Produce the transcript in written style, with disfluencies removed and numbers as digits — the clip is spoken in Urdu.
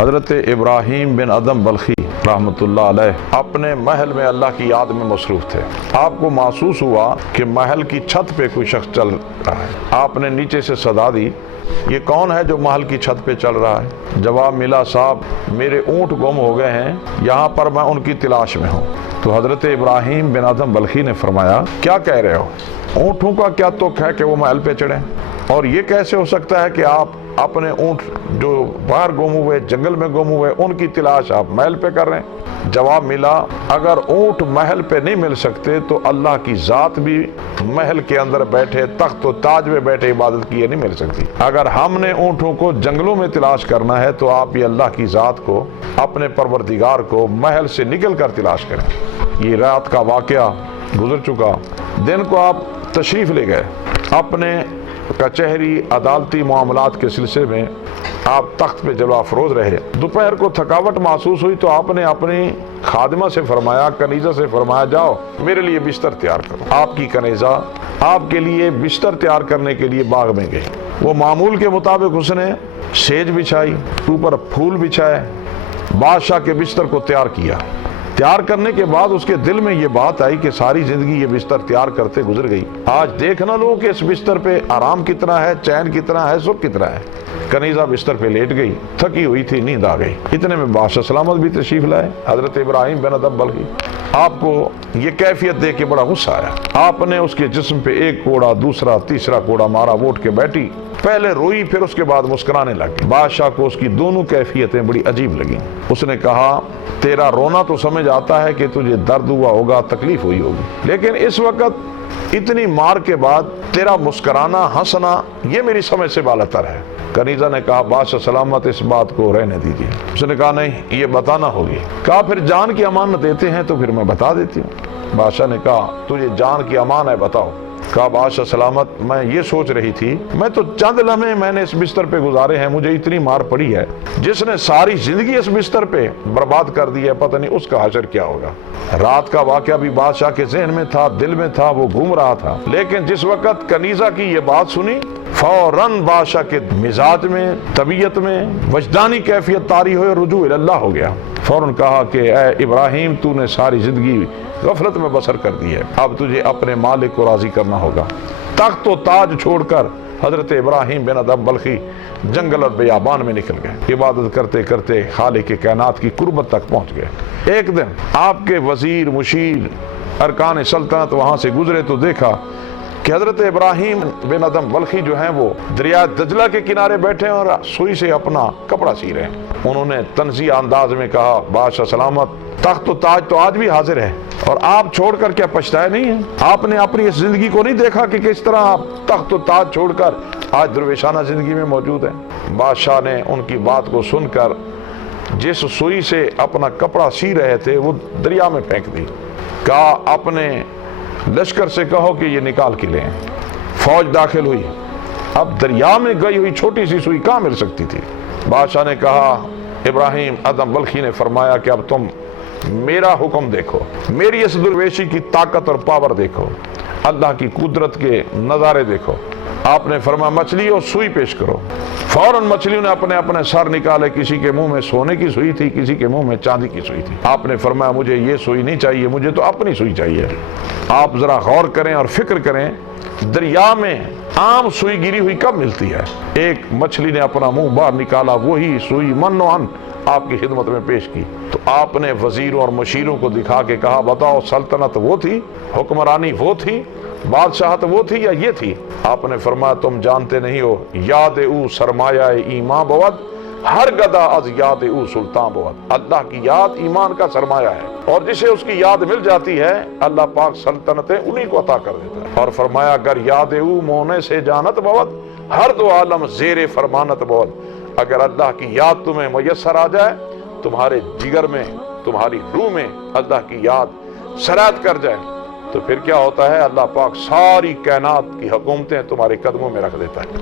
حضرت ابراہیم بن ادم بلخی رحمۃ اللہ علیہ اپنے محل میں اللہ کی یاد میں مصروف تھے۔ آپ کو محسوس ہوا کہ محل کی چھت پہ کوئی شخص چل رہا ہے۔ آپ نے نیچے سے صدا دی، یہ کون ہے جو محل کی چھت پہ چل رہا ہے؟ جواب ملا، صاحب میرے اونٹ گم ہو گئے ہیں، یہاں پر میں ان کی تلاش میں ہوں۔ تو حضرت ابراہیم بن ادم بلخی نے فرمایا، کیا کہہ رہے ہو؟ اونٹوں کا کیا تک ہے کہ وہ محل پہ چڑھیں؟ اور یہ کیسے ہو سکتا ہے کہ آپ اپنے اونٹ جو باہر گم ہوئے، جنگل میں گم ہوئے، ان کی تلاش آپ محل پہ کر رہے ہیں؟ جواب ملا، اگر اونٹ محل پہ نہیں مل سکتے تو اللہ کی ذات بھی محل کے اندر بیٹھے تخت و تاج میں بیٹھے عبادت کیے نہیں مل سکتی۔ اگر ہم نے اونٹوں کو جنگلوں میں تلاش کرنا ہے تو آپ بھی اللہ کی ذات کو، اپنے پروردگار کو محل سے نکل کر تلاش کریں۔ یہ رات کا واقعہ گزر چکا، دن کو آپ تشریف لے گئے، اپنے کچہری عدالتی معاملات کے سلسلے میں آپ تخت پہ جلوہ افروز رہے۔ دوپہر کو تھکاوٹ محسوس ہوئی تو آپ نے اپنی خادمہ سے فرمایا، کنیزہ سے فرمایا، جاؤ میرے لیے بستر تیار کرو۔ آپ کی کنیزہ آپ کے لیے بستر تیار کرنے کے لیے باغ میں گئی۔ وہ معمول کے مطابق اس نے سیج بچھائی، اوپر پھول بچھائے، بادشاہ کے بستر کو تیار کیا۔ تیار کرنے کے بعد اس کے دل میں یہ بات آئی کہ ساری زندگی یہ بستر تیار کرتے گزر گئی، آج دیکھ نہ لو کہ اس بستر پہ آرام کتنا ہے، چین کتنا ہے، سکھ کتنا ہے۔ کنیزہ بستر پہ لیٹ گئی، تھکی ہوئی تھی، نیند آ گئی۔ اتنے میں بادشاہ سلامت بھی تشریف لائے، حضرت ابراہیم بن ادم بلخی۔ آپ کو یہ کیفیت دیکھ کے بڑا غصہ آیا۔ آپ نے اس کے جسم پہ ایک کوڑا، دوسرا، تیسرا کوڑا مارا، وہ اٹھ کے بیٹھی، پہلے روئی پھر اس کے بعد مسکرانے لگی۔ بادشاہ کو اس کی دونوں کیفیتیں بڑی عجیب لگیں۔ اس نے کہا، تیرا رونا تو سمجھ آتا ہے کہ تجھے درد ہوا ہوگا، تکلیف ہوئی ہوگی، لیکن اس وقت اتنی مار کے بعد تیرا مسکرانا، ہنسنا، یہ میری سمجھ سے بالاتر ہے۔ کنیزہ نے کہا، بادشاہ سلامت اس بات کو رہنے دیجیے۔ اس نے کہا، نہیں یہ بتانا ہوگی۔ کہا، پھر جان کی امانت دیتے ہیں تو پھر میں بتا دیتی ہوں۔ بادشاہ نے کہا، تجھے جان کی امان ہے، بتاؤ۔ کہا، بادشاہ سلامت میں یہ سوچ رہی تھی، میں تو چند لمحے میں نے اس بستر پہ گزارے ہیں، مجھے اتنی مار پڑی ہے، جس نے ساری زندگی اس بستر پہ برباد کر دی ہے، پتہ نہیں اس کا حشر کیا ہوگا۔ رات کا واقعہ بھی بادشاہ کے ذہن میں تھا، دل میں تھا، وہ گھوم رہا تھا، لیکن جس وقت کنیزہ کی یہ بات سنی، فوراً بادشاہ کے مزاج میں، طبیعت میں وجدانی کیفیت طاری ہوئے، رجوع اللہ ہو گیا۔ فوراً کہا کہ اے ابراہیم، تو نے ساری زندگی غفلت میں بسر کر دی ہے، اب تجھے اپنے مالک کو راضی کرنا ہوگا۔ تخت و تاج چھوڑ کر حضرت ابراہیم بن ادم بلخی جنگل اور بیابان میں نکل گئے، عبادت کرتے کرتے خالق کائنات کی قربت تک پہنچ گئے۔ ایک دن آپ کے وزیر، مشیر، ارکان سلطنت وہاں سے گزرے تو دیکھا کہ حضرت ابراہیم بن ادم بلخی جو ہیں وہ دریا دجلہ کے کنارے بیٹھے ہیں اور سوئی سے اپنا کپڑا سی رہے ہیں۔ انہوں نے طنزیہ انداز میں کہا، بادشاہ سلامت تخت و تاج تو آج بھی حاضر ہے، اور آپ چھوڑ کر کیا پچھتائے نہیں ہیں؟ آپ نے اپنی اس زندگی کو نہیں دیکھا کہ کس طرح آپ تخت و تاج چھوڑ کر آج درویشانہ زندگی میں موجود ہیں؟ بادشاہ نے ان کی بات کو سن کر جس سوئی سے اپنا کپڑا سی رہے تھے وہ دریا میں پھینک دی۔ کہا، اپنے لشکر سے کہو کہ یہ نکال کے لیں۔ فوج داخل ہوئی، اب دریا میں گئی ہوئی چھوٹی سی سوئی کہاں مل سکتی تھی؟ بادشاہ نے کہا، ابراہیم ادم بلخی نے فرمایا کہ اب تم میرا حکم دیکھو، میری اس درویشی کی طاقت اور پاور دیکھو، اللہ کی قدرت کے نظارے دیکھو۔ آپ نے فرمایا، مچھلی اور سوئی پیش کرو۔ فوراً مچھلیوں نے اپنے اپنے سر نکالے، کسی کے منہ میں سونے کی سوئی تھی، کسی کے منہ میں چاندی کی سوئی تھی۔ آپ نے فرمایا، مجھے یہ سوئی نہیں چاہیے، مجھے تو اپنی سوئی چاہیے۔ آپ ذرا غور کریں اور فکر کریں، دریا میں عام سوئی گری ہوئی کب ملتی ہے؟ ایک مچھلی نے اپنا منہ باہر نکالا، وہی سوئی من و ان آپ کی خدمت میں پیش کی۔ تو آپ نے وزیروں اور مشیروں کو دکھا کے کہا، بتاؤ سلطنت وہ تھی، حکمرانی وہ تھی، بادشاہت وہ تھی یا یہ تھی؟ آپ نے فرمایا، تم جانتے نہیں ہو، یاد او سرمایہ ایمان بود، ہر گدا از یاد او سلطان بود۔ اللہ کی یاد ایمان کا سرمایہ ہے، اور جسے اس کی یاد مل جاتی ہے اللہ پاک سلطنتیں انہی کو عطا کر دیتا ہے۔ اور فرمایا، اگر یاد او مونے سے جانت بود، ہر دو عالم زیر فرمانت بود۔ اگر اللہ کی یاد تمہیں میسر آ جائے، تمہارے جگر میں، تمہاری روح میں اللہ کی یاد سرایت کر جائے، تو پھر کیا ہوتا ہے؟ اللہ پاک ساری کائنات کی حکومتیں تمہارے قدموں میں رکھ دیتا ہے۔